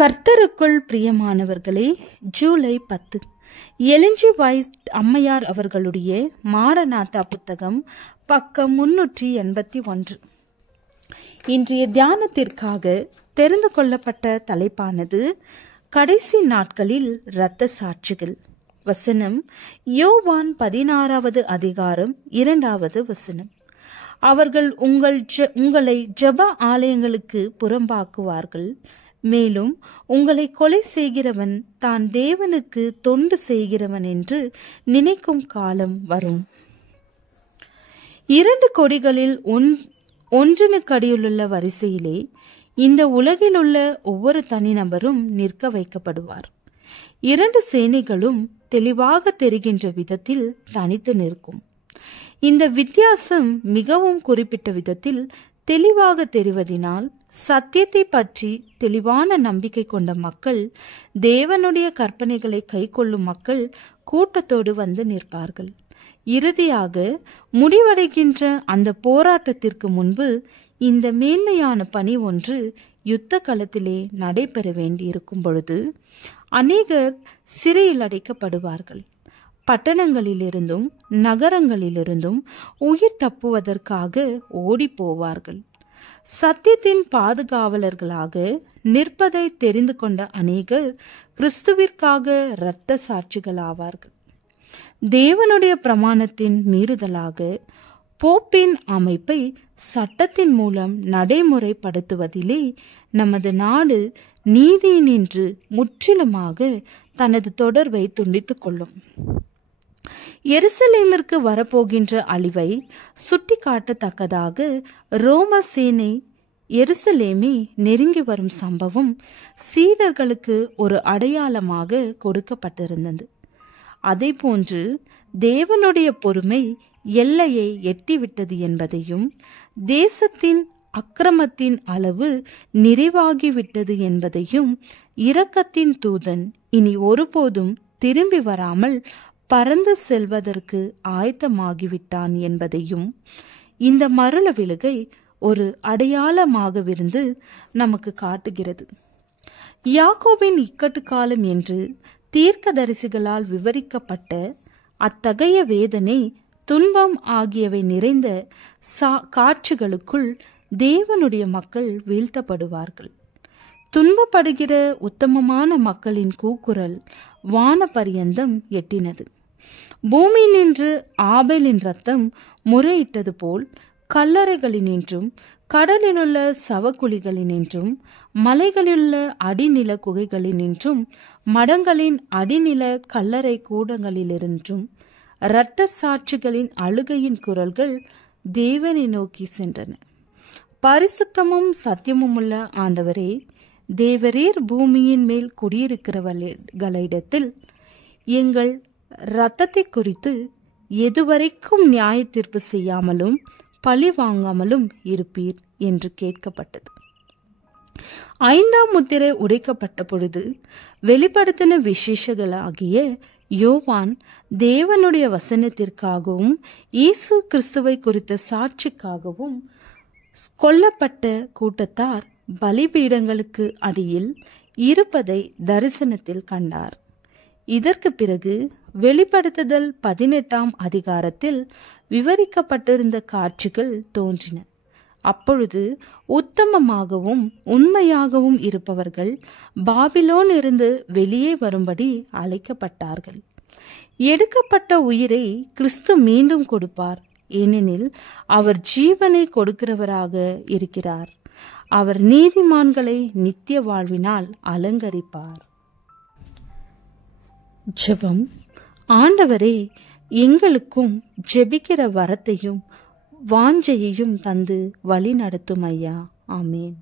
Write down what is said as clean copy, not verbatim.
கர்த்தருக்குள் பிரியமானவர்களே, ஜூலை 10 எலிஞ்சி வைட் அம்மையார் அவர்களுடைய மாரநாதா புத்தகம், பக்கம் 381. இன்றைய தியானத்திற்காக தெரிந்து கொள்ளப்பட்ட தலைப்பானது கடைசி நாட்களில் இரத்த சாட்சிகள். வசனம் யோவான் 16வது அதிகாரம் 2வது வசனம். அவர்கள் உங்களை ஜெப ஆலயங்களுக்கு புறம்பாக்குவார்கள், மேலும் உங்களை கொலை செய்கிறவன் தான் தேவனுக்கு தொண்டு செய்கிறவன் என்று நினைக்கும் காலம் வரும். 2 கொடிகளில் ஒன்றினுக்கடியிலுள்ள வரிசையிலே இந்த உலகில் உள்ள ஒவ்வொரு தனிநபரும் நிற்க வைக்கப்படுவார். 2 சேனைகளும் தெளிவாக தெரிகின்ற விதத்தில் தனித்து நிற்கும். இந்த வித்தியாசம் மிகவும் குறிப்பிட்ட விதத்தில் தெளிவாக தெரிவதினால் சத்தியத்தை பற்றி தெளிவான நம்பிக்கை கொண்ட மக்கள், தேவனுடைய கற்பனைகளை கை கொள்ளும் மக்கள் கூட்டத்தோடு வந்து நிற்பார்கள். இறுதியாக முடிவடைகின்ற அந்த போராட்டத்திற்கு முன்பு இந்த மேன்மையான பணி ஒன்று யுத்த களத்திலே நடைபெற வேண்டியிருக்கும் பொழுது அநேகர் சிறையில் அடைக்கப்படுவார்கள். பட்டணங்களிலிருந்தும் நகரங்களிலிருந்தும் உயிர் தப்புவதற்காக ஓடி போவார்கள். சத்தியத்தின் பாதுகாவலர்களாக நிற்பதை தெரிந்து கொண்ட அநேகர் கிறிஸ்துவிற்காக இரத்த சாட்சிகள் ஆவார்கள். தேவனுடைய பிரமாணத்தின் மீறுதலாக போப்பின் அமைப்பை சட்டத்தின் மூலம் நடைமுறைப்படுத்துவதிலே நமது நாடு நீதியினின்று முற்றிலுமாக தனது தொடர்பை துண்டித்துக் கொள்ளும். எருசலேமிற்கு வரப்போகின்ற அழிவை சுட்டி காட்டத்தக்கதாக ரோம சேனை எருசலேமை நெருங்கி வரும் சம்பவம் சீடர்களுக்கு ஒரு அடையாளமாக கொடுக்கப்பட்டிருந்தது. அதே போன்று தேவனுடைய பொறுமை எல்லையை எட்டிவிட்டது என்பதையும், தேசத்தின் அக்கிரமத்தின் அளவு நிறைவாகிவிட்டது என்பதையும், இரக்கத்தின் தூதன் இனி ஒருபோதும் திரும்பி வராமல் பறந்து செல்வதற்கு ஆயத்தமாகிவிட்டான் என்பதையும் இந்த மருள விழுகை ஒரு அடையாளமாகவிருந்து நமக்கு காட்டுகிறது. யாக்கோபின் இக்கட்டு காலம் என்று தீர்க்கதரிசிகளால் விவரிக்கப்பட்ட அத்தகைய வேதனை, துன்பம் ஆகியவை நிறைந்த காட்சிகளுக்குள் தேவனுடைய மக்கள் வீழ்த்தப்படுவார்கள். துன்பப்படுகிற உத்தமமான மக்களின் கூக்குரல் வான பரியந்தம் எட்டினது. பூமி நின்று ஆபேலின் இரத்தம் முறையிட்டது போல் கல்லறைகளினின்றும் கடலிலுள்ள சவக்குழிகளினின்றும் மலைகளிலுள்ள அடிநில குகைகளினின்றும் மடங்களின் அடிநில கல்லறை கூடங்களிலிருந்தும் இரத்த சாட்சிகளின் அழுகையின் குரல்கள் தேவனை நோக்கி சென்றன. பரிசுத்தமும் சத்தியமும் உள்ள ஆண்டவரே, தேவரீர் பூமியின் மேல் குடியிருக்கிறவர்களிடத்தில் எங்கள் இரத்தத்தை குறித்து எதுவரைக்கும் நியாய தீர்ப்பு செய்யாமலும் பழி வாங்காமலும் இருப்பீர் என்று கேட்கப்பட்டது. 5ஆம் முத்திரை உடைக்கப்பட்ட பொழுது வெளிப்படுத்தின விசேஷங்களாகிய யோவான் தேவனுடைய வசனத்திற்காகவும் இயேசு கிறிஸ்துவை குறித்த சாட்சிக்காகவும் கொல்லப்பட்ட கூட்டத்தார் பலிபீடங்களுக்கு அடியில் இருப்பதை தரிசனத்தில் கண்டார். இதற்கு பிறகு வெளிப்படுத்துதல் 18ஆம் அதிகாரத்தில் விவரிக்கப்பட்டிருந்த காட்சிகள் தோன்றின. அப்பொழுது உத்தமமாகவும் உண்மையாகவும் இருப்பவர்கள் பாபிலோன் இருந்து வெளியே வரும்படி அழைக்கப்பட்டார்கள். எடுக்கப்பட்ட உயிரை கிறிஸ்து மீண்டும் கொடுப்பார், ஏனெனில் அவர் ஜீவனை கொடுக்கிறவராக இருக்கிறார். அவர் நீதிமான்களை நித்திய வாழ்வினால் அலங்கரிப்பார். ஜெபம். ஆண்டவரே, எங்களுக்கும் ஜெபிக்கிற வரத்தையும் வாஞ்சையையும் தந்து வழி நடத்தும் ஐயா. ஆமேன்.